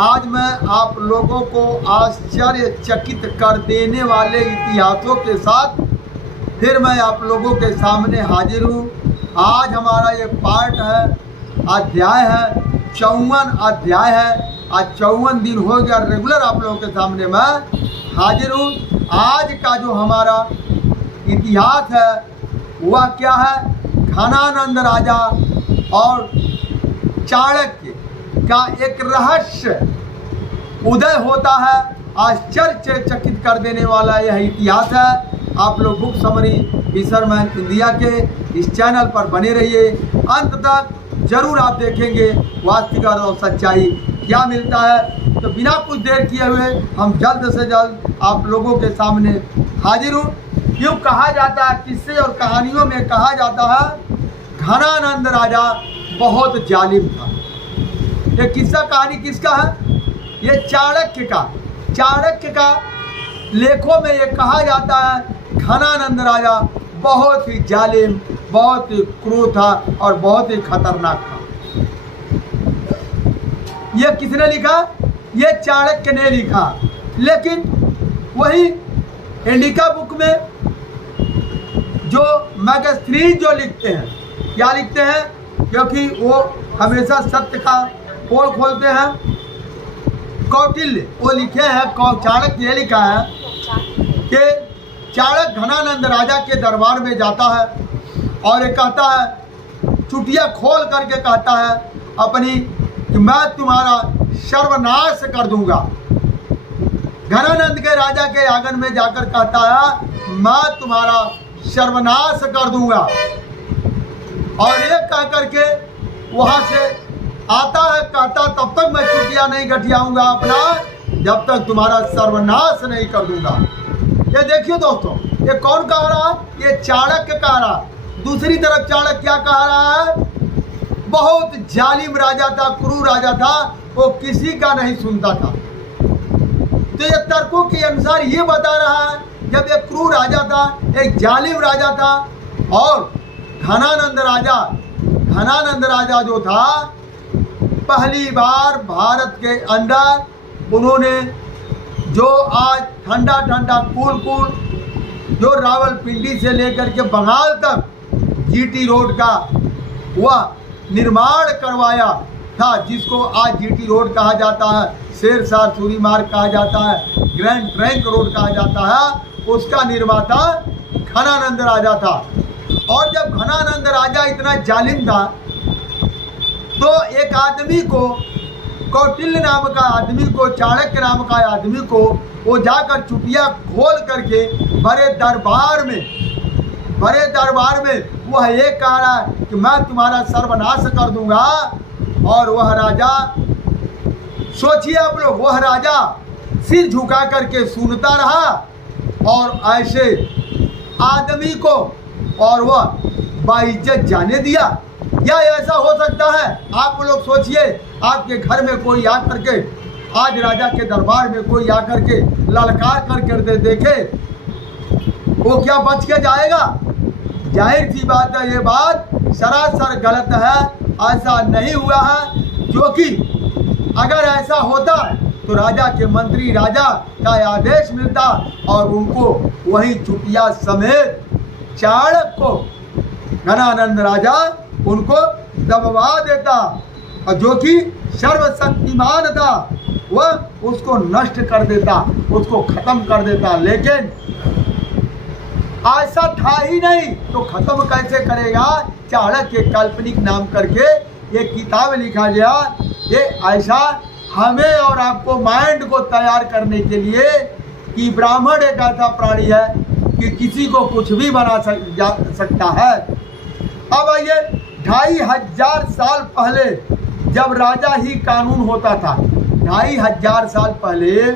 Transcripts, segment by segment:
आज मैं आप लोगों को आश्चर्यचकित कर देने वाले इतिहासों के साथ फिर मैं आप लोगों के सामने हाजिर हूँ। आज हमारा ये पार्ट है, अध्याय है 54 अध्याय है। आज 54 दिन हो गया रेगुलर आप लोगों के सामने मैं हाजिर हूँ। आज का जो हमारा इतिहास है वह क्या है, घनानंद राजा और चाणक्य का एक रहस्य उदय होता है। आश्चर्यचकित कर देने वाला यह इतिहास है। आप लोग बुक समरी फिशरमैन इंडिया के इस चैनल पर बने रहिए, अंत तक जरूर आप देखेंगे वास्तविकता और सच्चाई क्या मिलता है। तो बिना कुछ देर किए हुए हम जल्द से जल्द आप लोगों के सामने हाजिर हूँ। यूँ कहा जाता है, किस्से और कहानियों में कहा जाता है घनानंद राजा बहुत जालिम था। ये किस्सा कहानी किसका है? ये चाणक्य का। चाणक्य का लेखों में ये कहा जाता है घनानंद राजा बहुत ही जालिम, बहुत ही क्रूर था और बहुत ही खतरनाक था। ये किसने लिखा? ये चाणक्य ने लिखा। लेकिन वही इंडिका बुक में जो मैगजीन जो लिखते हैं, क्या लिखते हैं, क्योंकि वो हमेशा सत्य का पोल खोलते हैं, कौटिल्य वो लिखे हैं, चाणक्य ये लिखा है कि चाणक्य घनानंद राजा के दरबार में जाता है और ये कहता है, चुटिया खोल करके कहता है अपनी कि मैं तुम्हारा सर्वनाश कर दूंगा। घनानंद के राजा के आंगन में जाकर कहता है मैं तुम्हारा सर्वनाश कर दूंगा। और ये कह करके वहाँ से आता है, कहता तब तक मैं चुटिया नहीं गठियाऊंगा अपना जब तक तुम्हारा सर्वनाश नहीं कर दूंगा। ये देखिए दोस्तों, ये कौन कह रहा है? ये चाणक्य कह रहा है। दूसरी तरफ चाणक्य क्या कह रहा है? बहुत जालिम राजा था, क्रूर राजा था, वो किसी का नहीं सुनता था। तो ये तर्कों के अनुसार ये बता रहा है जब एक क्रूर राजा था, एक जालिम राजा था और घनानंद राजा जो था पहली बार भारत के अंदर उन्होंने जो आज ठंडा कूल जो रावलपिंडी से लेकर के बंगाल तक जीटी रोड का वह निर्माण करवाया था, जिसको आज जीटी रोड कहा जाता है, शेरशाह सूरी मार्ग कहा जाता है, ग्रैंड ट्रंक रोड कहा जाता है, उसका निर्माता घनानंद राजा था। और जब घनानंद राजा इतना जालिम था तो एक आदमी को, कौटिल्य नाम का आदमी को, चाणक्य नाम का आदमी को वो जाकर चुटिया खोल करके बड़े दरबार में वह ये कह रहा है कि मैं तुम्हारा सर्वनाश कर दूंगा। और वह राजा, सोचिए आप लोग, वह राजा सिर झुका करके सुनता रहा और ऐसे आदमी को और वह बाइज्जत जाने दिया। क्या ऐसा हो सकता है? आप लोग सोचिए, आपके घर में कोई आकर के, आज राजा के दरबार में कोई आकर के ललकार करके देखे, वो क्या बच के जाएगा? जाहिर सी बात है, ये बात सरासर गलत है। ऐसा नहीं हुआ है, क्योंकि अगर ऐसा होता तो राजा के मंत्री राजा का आदेश मिलता और उनको वही चुटिया समेत चाणक्य को घनानंद राजा उनको दबवा देता, और जो कि सर्वशक्तिमान था वह उसको नष्ट कर देता, उसको खत्म कर देता। लेकिन ऐसा था ही नहीं, तो खत्म कैसे करेगा? चाणक्य काल्पनिक नाम करके ये किताब लिखा गया। ये ऐसा हमें और आपको माइंड को तैयार करने के लिए कि ब्राह्मण एक ऐसा प्राणी है कि किसी को कुछ भी बना सकता है। अब आइए, 2500 साल पहले जब राजा ही कानून होता था, 2500 साल पहले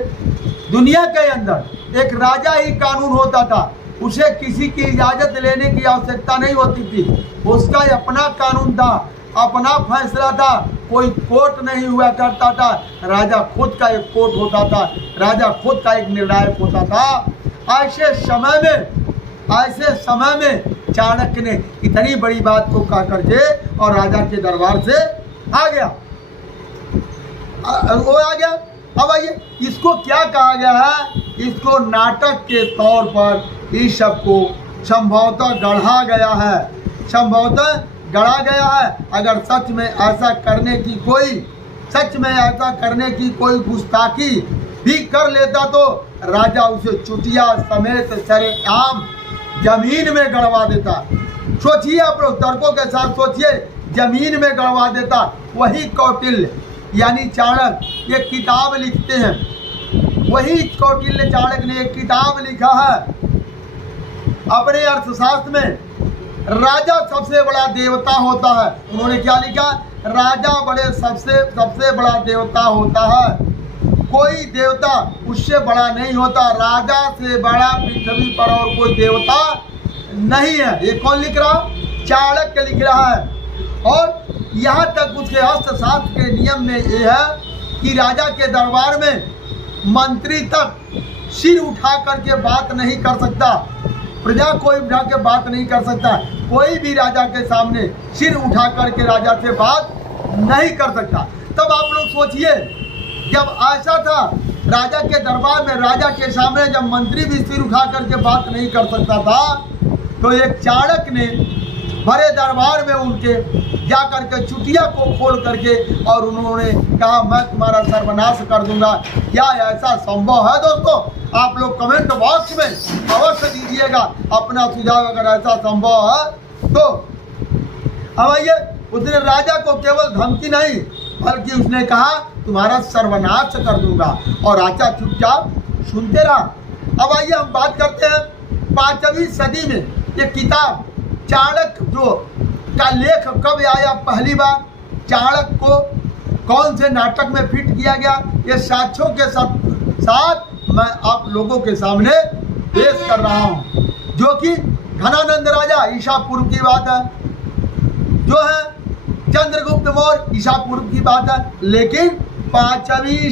दुनिया के अंदर एक राजा ही कानून होता था। उसे किसी की इजाज़त लेने की आवश्यकता नहीं होती थी। उसका अपना कानून था, अपना फैसला था, कोई कोर्ट नहीं हुआ करता था। राजा खुद का एक कोर्ट होता था, राजा खुद का एक निर्णायक होता था। ऐसे समय में चाणक्य ने इतनी बड़ी बात को कह करके और राजा के दरबार से आ गया। वो आ गया। अब आइए, इसको क्या कहा गया है? इसको नाटक के तौर पर इस सब को संभवतः गढ़ा गया है, संभवतः गढ़ा गया है। अगर सच में ऐसा करने की कोई गुस्ताखी भी कर लेता तो राजा उसे चुटिया समेत सरेआम जमीन में गड़वा देता। सोचिए आप लोग, तर्कों के साथ सोचिए, जमीन में गड़वा देता। वही कौटिल्य यानी चाणक्य एक किताब लिखते हैं, वही कौटिल्य चाणक्य ने एक किताब लिखा है अपने अर्थशास्त्र में, राजा सबसे बड़ा देवता होता है। उन्होंने क्या लिखा? राजा सबसे बड़ा देवता होता है, कोई देवता उससे बड़ा नहीं होता। राजा से बड़ा पृथ्वी पर और कोई देवता नहीं है। ये कौन लिख रहा? चाणक्य लिख रहा है। और यहाँ तक उसके अर्थशास्त्र के नियम में ये है कि राजा के दरबार में मंत्री तक सिर उठा करके बात नहीं कर सकता, प्रजा कोई उठा के बात नहीं कर सकता, कोई भी राजा के सामने सिर उठा करके राजा से बात नहीं कर सकता। तब आप लोग सोचिए, जब ऐसा था राजा के दरबार में, राजा के सामने जब मंत्री भी सिर उठा करके बात नहीं कर सकता था, तो एक चाणक्य ने बड़े दरबार में उनके जा करके चुटिया को खोल करके और उन्होंने कहा मैं तुम्हारा सर्वनाश कर दूंगा। क्या ऐसा संभव है दोस्तों? आप लोग कमेंट बॉक्स में अवश्य दीजिएगा अपना सुझाव अगर ऐसा संभव है तो। अब आइए, उसने राजा को केवल धमकी नहीं बल्कि उसने कहा तुम्हारा सर्वनाश कर दूंगा, और राजा चुपचाप सुनते रहा। अब आइए हम बात करते हैं 5वीं सदी में ये किताब चाणक्य जो का लेख कब आया पहली बार, चाणक्य को कौन से नाटक में फिट किया गया, ये साक्ष्यों के साथ मैं आप लोगों के सामने पेश कर रहा हूँ, जो कि घनानंद राजा ईसा पूर्व की बात है, जो है चंद्रगुप्त मौर्य ईसा पूर्व की बात है। लेकिन 5वीं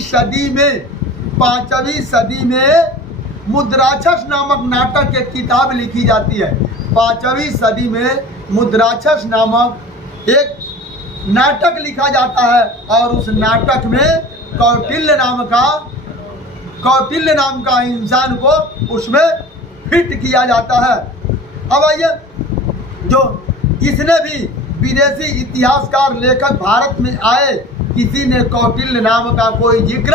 सदी में मुद्राक्षस नामक नाटक एक किताब लिखी जाती है। 5वीं सदी में मुद्राक्षस नामक एक नाटक लिखा जाता है और उस नाटक में कौटिल्य नाम का इंसान को उसमें फिट किया जाता है। अब आइए, जो इसने भी विदेशी इतिहासकार लेखक भारत में आए, किसी ने कौटिल्य नाम का कोई जिक्र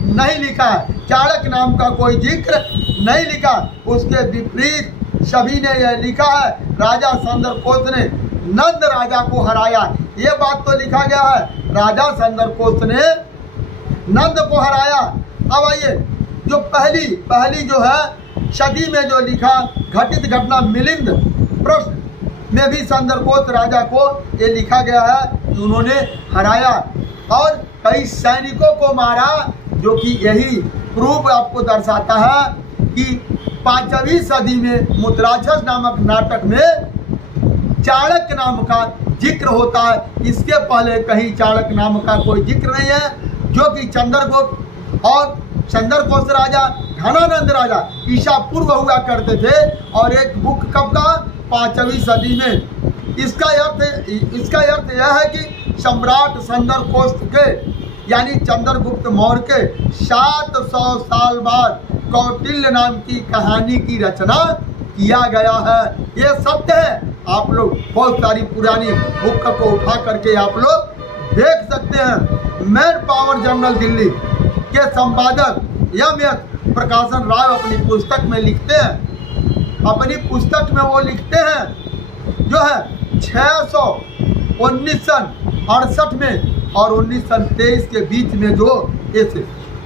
नहीं लिखा है, चाणक्य नाम का कोई जिक्र नहीं लिखा। उसके विपरीत सभी ने यह लिखा है राजा संदरकोश ने नंद राजा को हराया। ये बात तो लिखा गया है, राजा संदरकोश ने नंद को हराया। अब आइए, जो पहली जो है सदी में जो लिखा घटित घटना मिलिंद प्रश्न में भी संदरकोश राजा को ये लिखा गया है कि उन्होंने हराया और कई सैनिकों को मारा, जो कि यही प्रूफ आपको दर्शाता है कि 5वीं सदी में मुद्राक्षस नामक नाटक में चाणक्य नाम का जिक्र होता है। इसके पहले कहीं चाणक्य नाम का कोई जिक्र नहीं है, जो कि चंद्रगुप्त और संदरकोश राजा, घनानंद राजा ईसा पूर्व हुआ करते थे। और एक बुक कब का? 5वीं सदी में। इसका अर्थ यह है कि सम्राट संदरकोश के यानी चंद्रगुप्त मौर्य के 700 साल बाद कौटिल्य नाम की कहानी की रचना किया गया है। ये सत्य है। आप लोग बहुत सारी पुरानी बुक को उठा करके आप लोग देख सकते हैं। मैन पावर जर्नल दिल्ली के संपादक एम.एस. प्रकाशन राव अपनी पुस्तक में लिखते हैं, अपनी पुस्तक में वो लिखते हैं जो है 1968 में और 1923 के बीच में जो इस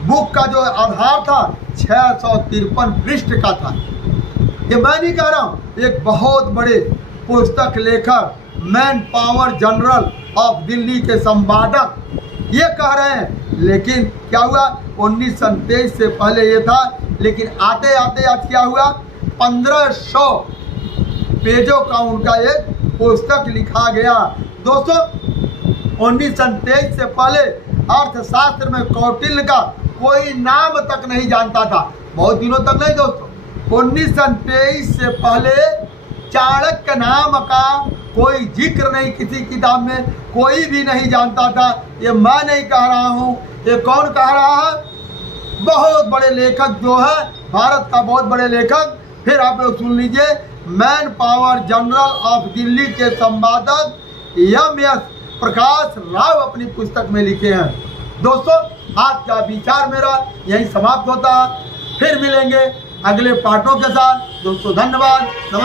बुक का जो आधार था 653 पृष्ठ का था। ये मैं नहीं कह रहा हूँ, एक बहुत बड़े पुस्तक लेखक man power general of Delhi के संपादक ये कह रहे हैं। लेकिन क्या हुआ, 1923 से पहले ये था, लेकिन आते आते आज क्या हुआ, 1500 पेजों का उनका एक पुस्तक लिखा गया। दोस्तों 1923 से पहले अर्थशास्त्र में कौटिल्य का कोई नाम तक नहीं जानता था, बहुत दिनों तक नहीं दोस्तों। 1923 से पहले चाणक्य नाम का कोई जिक्र नहीं, किसी किताब में कोई भी नहीं जानता था। ये मैं नहीं कह रहा हूँ, ये कौन कह रहा है? बहुत बड़े लेखक जो है, भारत का बहुत बड़े लेखक। फिर आप लोग सुन लीजिए, man power journal of Delhi के संपादक एम.एस. प्रकाश राव अपनी पुस्तक में लिखे हैं। दोस्तों, आज का विचार मेरा यही समाप्त होता है। फिर मिलेंगे अगले पाठों के साथ। दोस्तों धन्यवाद, नमस्कार।